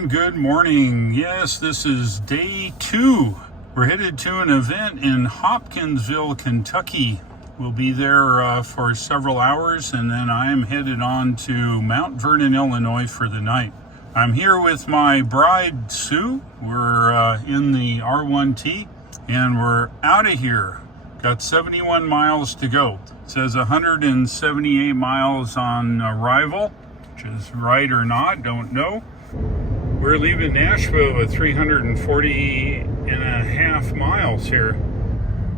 and good morning. Yes, this is day 2. We're headed to an event in Hopkinsville, Kentucky. We'll be there for several hours, and then I am headed on to Mount Vernon, Illinois for the night. I'm here with my bride, Sue. We're in the R1T, and we're out of here. Got 71 miles to go. It says 178 miles on arrival, which is right or not, don't know. We're leaving Nashville with 340 and a half miles here.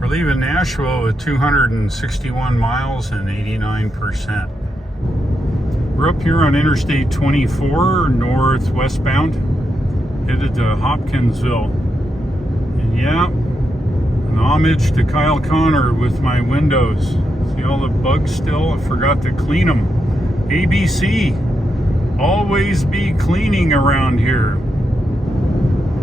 We're leaving Nashville with 261 miles and 89%. We're up here on Interstate 24, northwestbound, headed to Hopkinsville. And yeah, an homage to Kyle Connor with my windows. See all the bugs still? I forgot to clean them. ABC. Always be cleaning around here.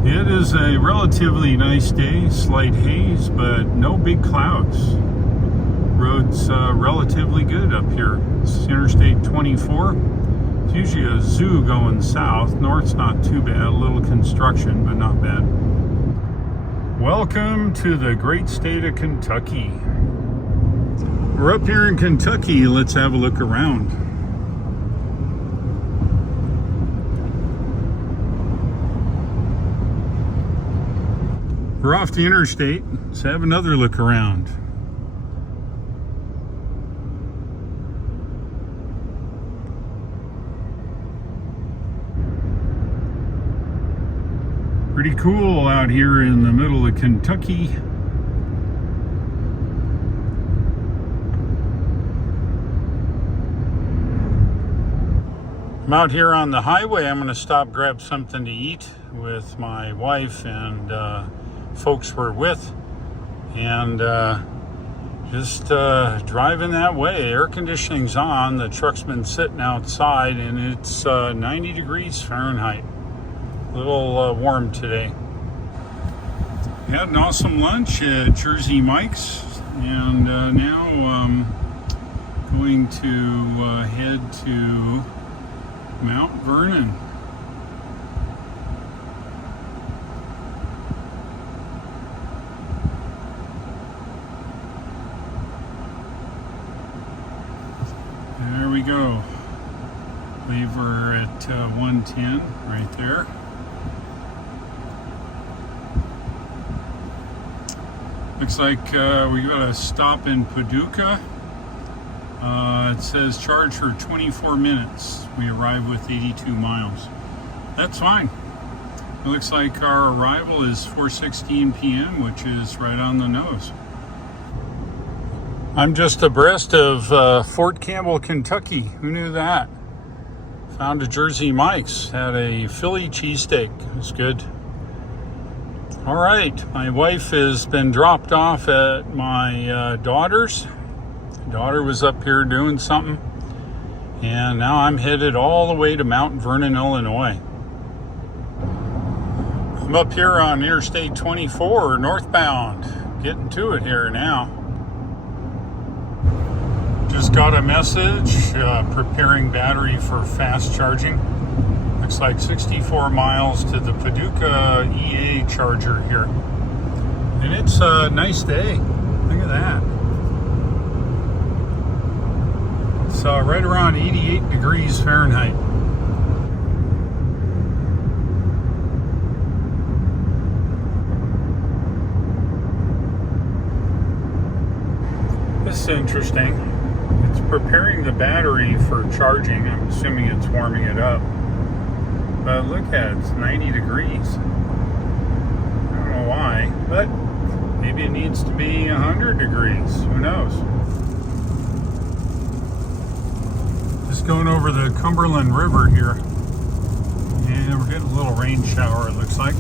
It is a relatively nice day, slight haze, but no big clouds. Road's relatively good up here. It's Interstate 24. It's usually a zoo going south. North's not too bad, a little construction, but not bad. Welcome to the great state of Kentucky. We're up here in Kentucky. Let's have a look around. We're off the interstate. Let's have another look around. Pretty cool out here in the middle of Kentucky. I'm out here on the highway. I'm going to stop, grab something to eat with my wife and folks we're with, and just driving that way. Air conditioning's on. The truck's been sitting outside, and it's 90 degrees Fahrenheit. A little warm today. Had an awesome lunch at Jersey Mike's, and now going to head to Mount Vernon. There we go. I believe we're at 110 right there. Looks like we got a stop in Paducah. It says charge for 24 minutes. We arrive with 82 miles. That's fine. It looks like our arrival is 4:16 p.m., which is right on the nose. I'm just abreast of Fort Campbell, Kentucky. Who knew that? Found a Jersey Mike's. Had a Philly cheesesteak. It was good. All right, my wife has been dropped off at my daughter's. The daughter was up here doing something, and now I'm headed all the way to Mount Vernon, Illinois. I'm up here on Interstate 24, northbound. Getting to it here now. Just got a message, preparing battery for fast charging. Looks like 64 miles to the Paducah EA charger here. And it's a nice day. Look at that. It's right around 88 degrees Fahrenheit. This is interesting. It's preparing the battery for charging. I'm assuming it's warming it up. But look at it, it's 90 degrees. I don't know why, but maybe it needs to be 100 degrees. Who knows? Just going over the Cumberland River here. And we're getting a little rain shower, it looks like.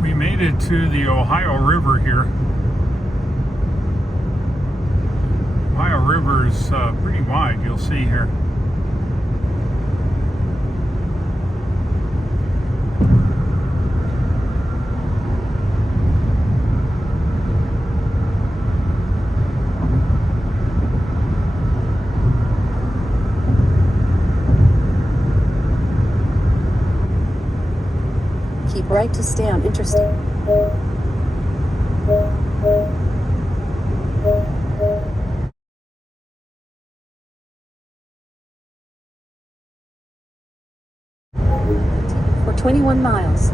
We made it to the Ohio River here. Ohio River is pretty wide, you'll see here. Keep right to stay on Interstate. For 21 miles.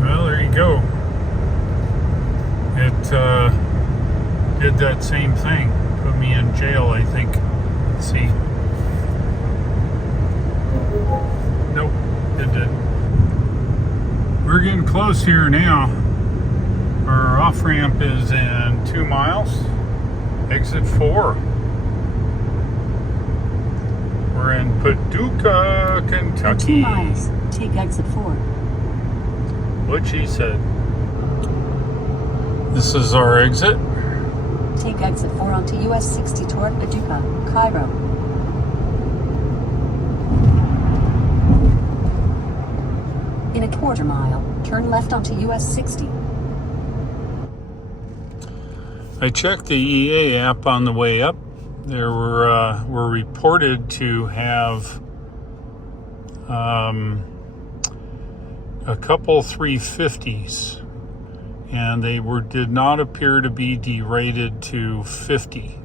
Well, there you go. It did that same thing. Put me in jail, I think. Let's see. Nope, it didn't. We're getting close here now. Our off ramp is in 2 miles. Exit 4. We're in Paducah, Kentucky. 2 miles. Take exit 4. What she said. This is our exit. Take exit 4 onto US 60 toward Paducah, Cairo. In a quarter mile, turn left onto US 60. I checked the EA app on the way up. There were reported to have a couple 350s, and they did not appear to be derated to 50.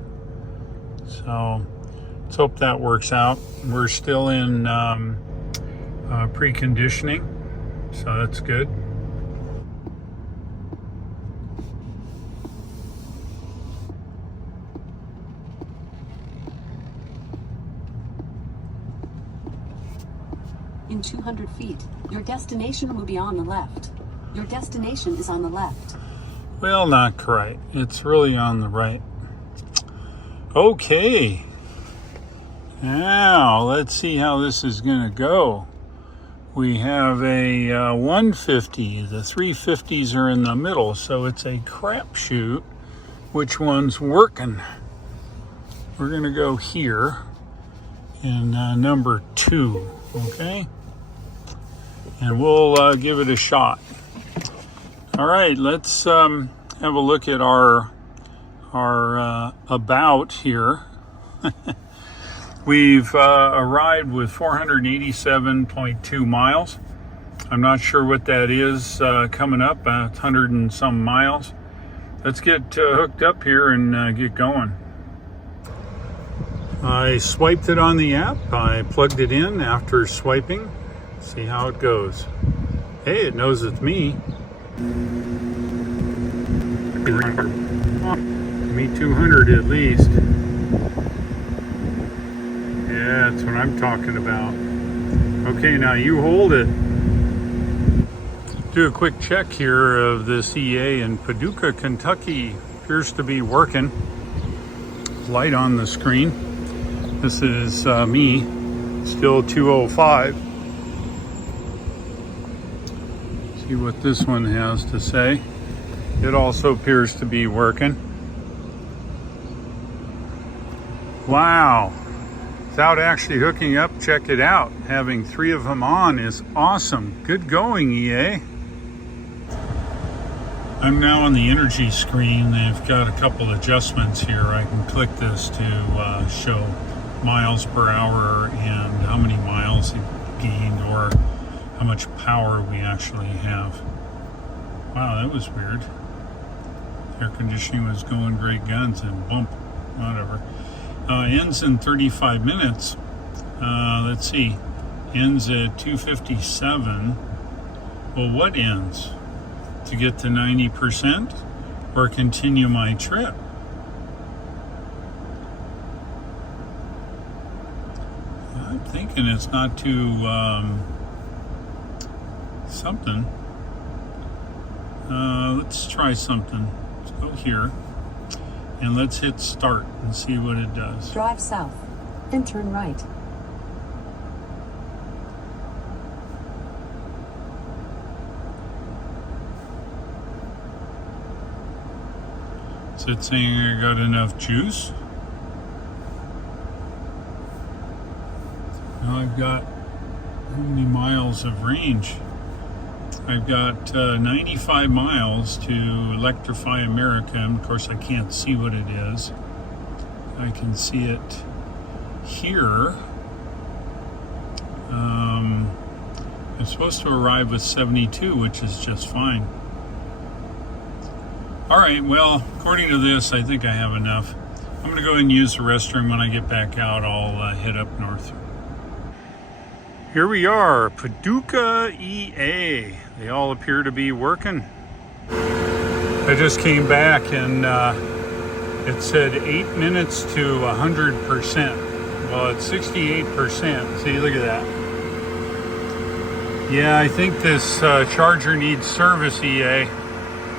So let's hope that works out. We're still in preconditioning, so that's good. In 200 feet, your destination will be on the left. Your destination is on the left. Well, not quite. It's really on the right. Okay. Now, let's see how this is going to go. We have a 150. The 350s are in the middle, so it's a crapshoot which one's working. We're going to go here in number 2, okay? And we'll give it a shot. All right, let's have a look at our about here. We've arrived with 487.2 miles. I'm not sure what that is coming up, 100 and some miles. Let's get hooked up here and get going. I swiped it on the app. I plugged it in after swiping. See how it goes. Hey, it knows it's me. Me 200 at least. Yeah, that's what I'm talking about. Okay, now you hold it. Do a quick check here of this EA in Paducah, Kentucky. Appears to be working. Light on the screen. This is me, still 205. See what this one has to say. It also appears to be working. Wow. Without actually hooking up, check it out. Having 3 of them on is awesome. Good going, EA. I'm now on the energy screen. They've got a couple adjustments here. I can click this to show miles per hour and how many miles it gained or how much power we actually have. Wow, that was weird. Air conditioning was going great guns and bump, whatever. Ends in 35 minutes. Let's see. Ends at 2:57. Well, what ends? To get to 90% or continue my trip? I'm thinking it's not too something. Let's try something. Let's go here and let's hit start and see what it does. Drive south, then turn right. Is it saying I got enough juice? Now I've got how many miles of range? I've got 95 miles to electrify America. And of course, I can't see what it is. I can see it here. I'm supposed to arrive with 72, which is just fine. All right, well, according to this, I think I have enough. I'm going to go ahead and use the restroom. When I get back out, I'll head up north. Here we are, Paducah, EA. They all appear to be working. I just came back and it said 8 minutes to 100%. Well, it's 68%. See, look at that. Yeah, I think this charger needs service, EA.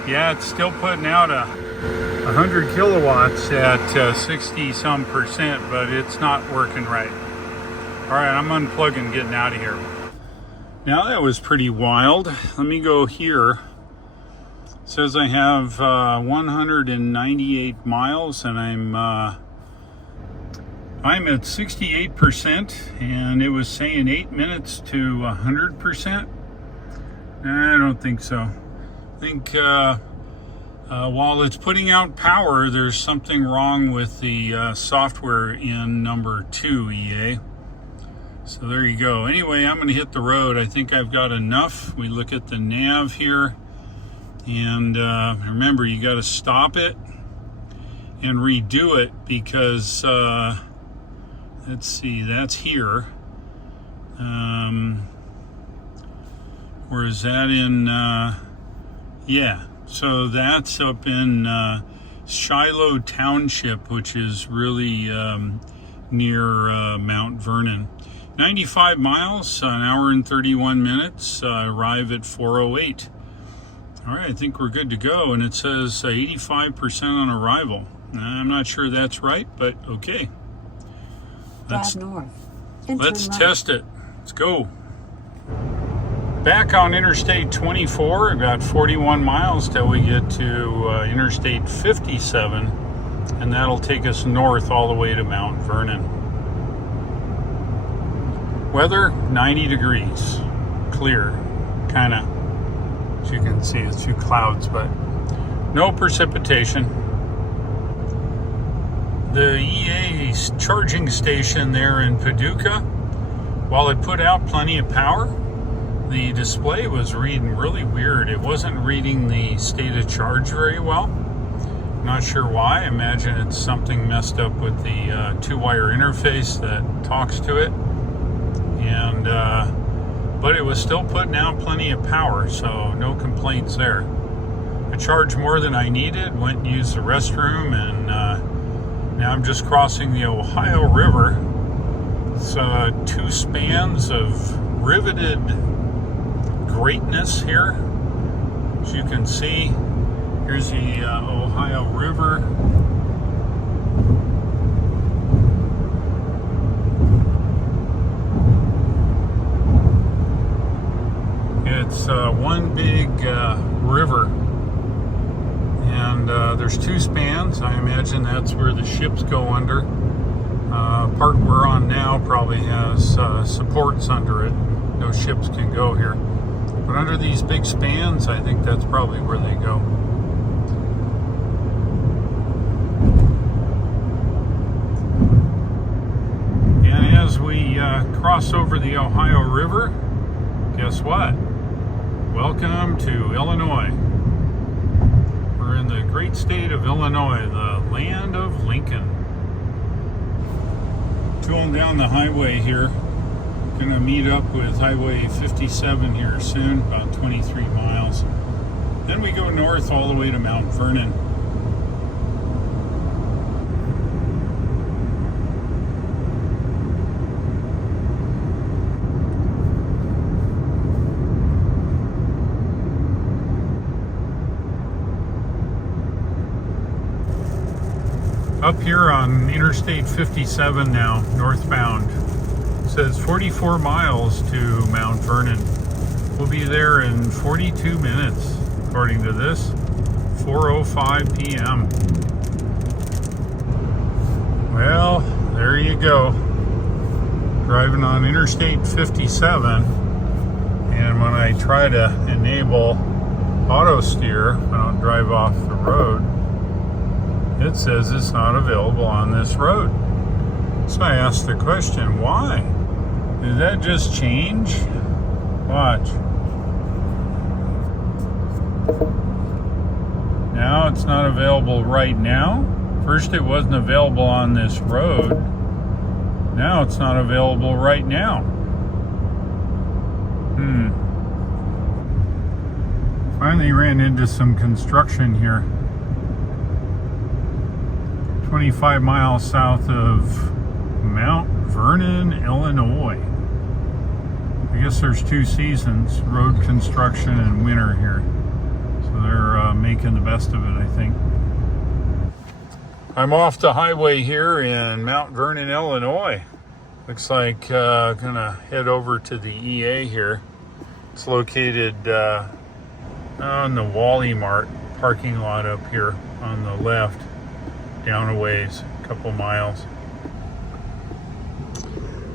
Yeah, it's still putting out 100 kilowatts at 60-some percent, but it's not working right. All right, I'm unplugging, getting out of here. Now that was pretty wild. Let me go here. It says I have 198 miles, and I'm at 68%, and it was saying 8 minutes to 100%. I don't think so. I think while it's putting out power, there's something wrong with the software in number 2, EA. So there you go. Anyway, I'm going to hit the road. I think I've got enough. We look at the nav here, and remember, you got to stop it and redo it because let's see, that's here. Where is that in? Yeah, so that's up in Shiloh Township, which is really near Mount Vernon. 95 miles, an hour and 31 minutes, arrive at 4:08. All right, I think we're good to go, and it says 85% on arrival. I'm not sure that's right, but okay. Let's test it. Let's go. Back on Interstate 24, about 41 miles till we get to Interstate 57, and that'll take us north all the way to Mount Vernon. Weather, 90 degrees, clear, kind of, as you can see, a few clouds, but no precipitation. The EA charging station there in Paducah, while it put out plenty of power, the display was reading really weird. It wasn't reading the state of charge very well. Not sure why. I imagine it's something messed up with the two-wire interface that talks to it. And but it was still putting out plenty of power, so no complaints there. I charged more than I needed, went and used the restroom, and now I'm just crossing the Ohio River. It's 2 spans of riveted greatness here. As you can see, here's the Ohio River. It's one big river, and there's 2 spans. I imagine that's where the ships go under. Part we're on now probably has supports under it. No ships can go here. But under these big spans, I think that's probably where they go. And as we cross over the Ohio River, guess what? Welcome to Illinois. We're in the great state of Illinois, the land of Lincoln. Going down the highway here. Gonna meet up with Highway 57 here soon, about 23 miles. Then we go north all the way to Mount Vernon. Up here on Interstate 57 now, northbound. It says 44 miles to Mount Vernon. We'll be there in 42 minutes, according to this. 4:05 p.m. Well, there you go. Driving on Interstate 57, and when I try to enable auto steer, I don't drive off the road, it says it's not available on this road. So I asked the question, why? Did that just change? Watch. Now it's not available right now. First it wasn't available on this road. Now it's not available right now. Finally ran into some construction here. 25 miles south of Mount Vernon, Illinois. I guess there's two seasons, road construction and winter here. So they're making the best of it, I think. I'm off the highway here in Mount Vernon, Illinois. Looks like gonna head over to the EA here. It's located on the Wally Mart parking lot up here on the left, down a ways, a couple miles.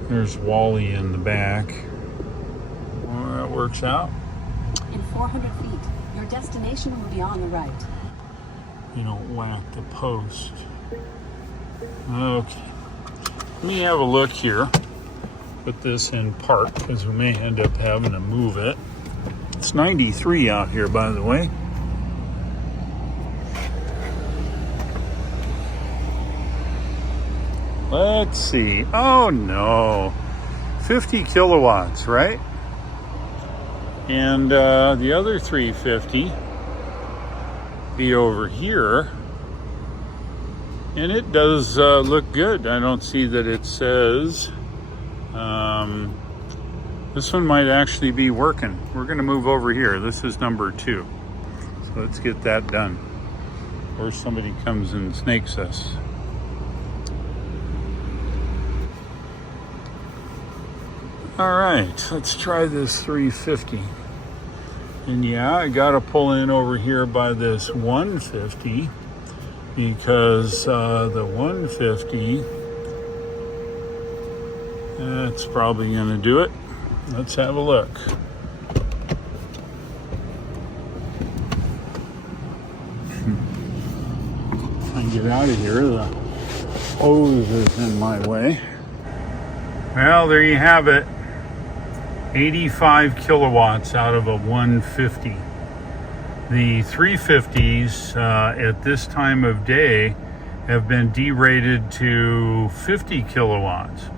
There's Wally in the back. Well, that works out. In 400 feet, your destination will be on the right. You don't whack the post. Okay. Let me have a look here. Put this in park because we may end up having to move it. It's 93 out here, by the way. Let's see. Oh no. 50 kilowatts, right? And the other 350 be over here. And it does look good. I don't see that it says. This one might actually be working. We're going to move over here. This is number 2. So let's get that done. Or somebody comes and snakes us. All right, let's try this 350. And yeah, I got to pull in over here by this 150 because the 150, that's probably going to do it. Let's have a look. I can get out of here. The hose is in my way. Well, there you have it. 85 kilowatts out of a 150. The 350s at this time of day have been derated to 50 kilowatts.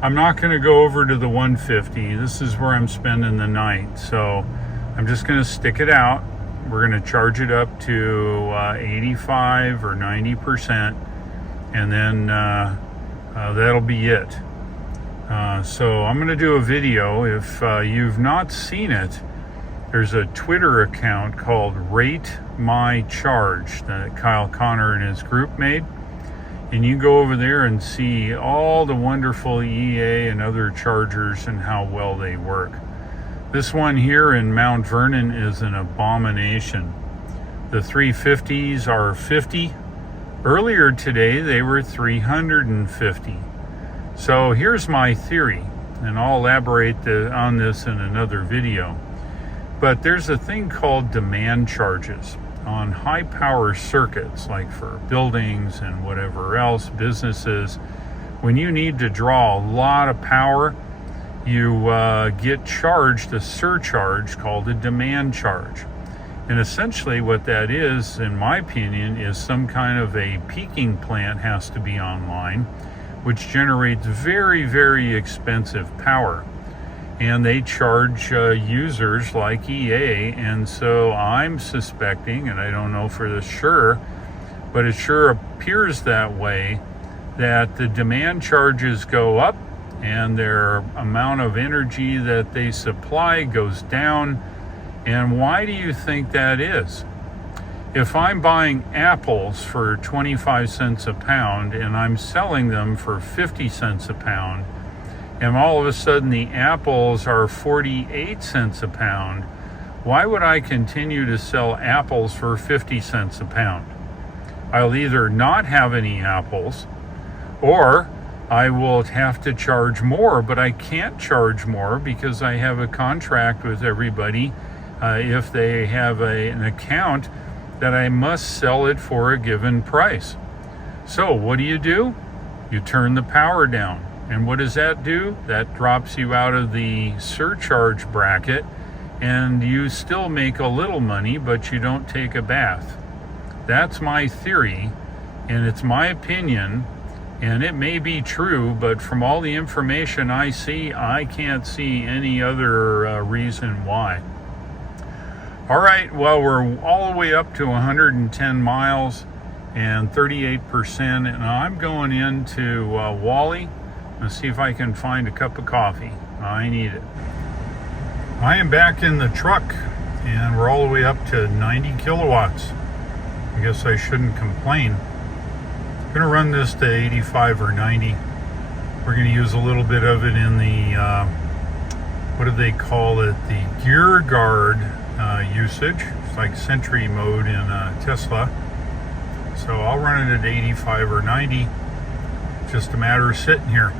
I'm not going to go over to the 150. This is where I'm spending the night. So I'm just going to stick it out. We're going to charge it up to 85 or 90%. And then that'll be it. So I'm going to do a video. If you've not seen it, there's a Twitter account called Rate My Charge that Kyle Connor and his group made. And you go over there and see all the wonderful EA and other chargers and how well they work. This one here in Mount Vernon is an abomination. The 350s are 50. Earlier today, they were 350. So here's my theory, and I'll elaborate on this in another video. But there's a thing called demand charges on high power circuits, like for buildings and whatever else, businesses. When you need to draw a lot of power, you get charged a surcharge called a demand charge. And essentially what that is, in my opinion, is some kind of a peaking plant has to be online, which generates very, very expensive power. And they charge users like EA. And so I'm suspecting, and I don't know for sure, but it sure appears that way, that the demand charges go up and their amount of energy that they supply goes down. And why do you think that is? If I'm buying apples for 25 cents a pound and I'm selling them for 50 cents a pound, and all of a sudden the apples are 48 cents a pound, why would I continue to sell apples for 50 cents a pound? I'll either not have any apples, or I will have to charge more, but I can't charge more because I have a contract with everybody. If they have an account, that I must sell it for a given price. So what do? You turn the power down. And what does that do? That drops you out of the surcharge bracket, and you still make a little money, but you don't take a bath. That's my theory, and it's my opinion, and it may be true, but from all the information I see, I can't see any other reason why. All right, well, we're all the way up to 110 miles and 38%, and I'm going into Wally and see if I can find a cup of coffee. I need it. I am back in the truck, and we're all the way up to 90 kilowatts. I guess I shouldn't complain. I'm going to run this to 85 or 90. We're going to use a little bit of it in the, what do they call it? The gear guard usage. It's like Sentry mode in Tesla. So I'll run it at 85 or 90. Just a matter of sitting here.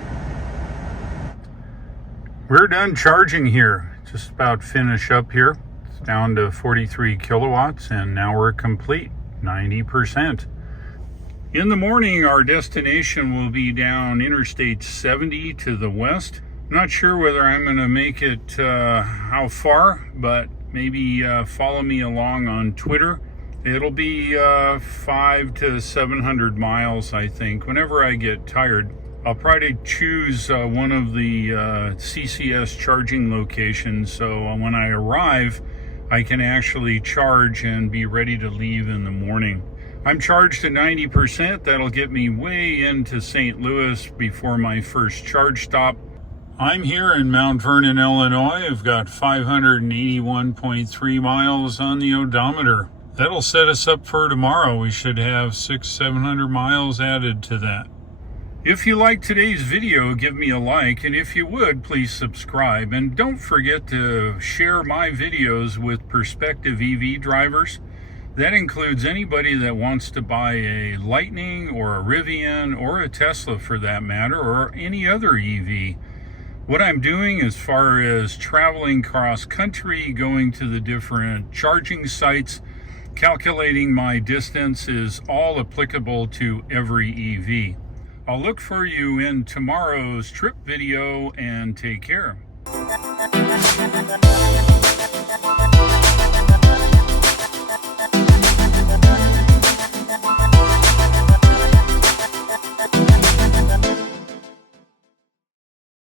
We're done charging here. Just about finish up here. It's down to 43 kilowatts, and now we're complete, 90%. In the morning, our destination will be down Interstate 70 to the west. Not sure whether I'm going to make it how far, but maybe follow me along on Twitter. It'll be 500 to 700 miles, I think. Whenever I get tired, I'll probably choose one of the CCS charging locations, so when I arrive, I can actually charge and be ready to leave in the morning. I'm charged to 90%. That'll get me way into St. Louis before my first charge stop. I'm here in Mount Vernon, Illinois. I've got 581.3 miles on the odometer. That'll set us up for tomorrow. We should have 600-700 miles added to that. If you like today's video, give me a like, and if you would, please subscribe. And don't forget to share my videos with prospective EV drivers. That includes anybody that wants to buy a Lightning or a Rivian or a Tesla for that matter, or any other EV. What I'm doing as far as traveling cross country, going to the different charging sites, calculating my distance is all applicable to every EV. I'll look for you in tomorrow's trip video, and take care.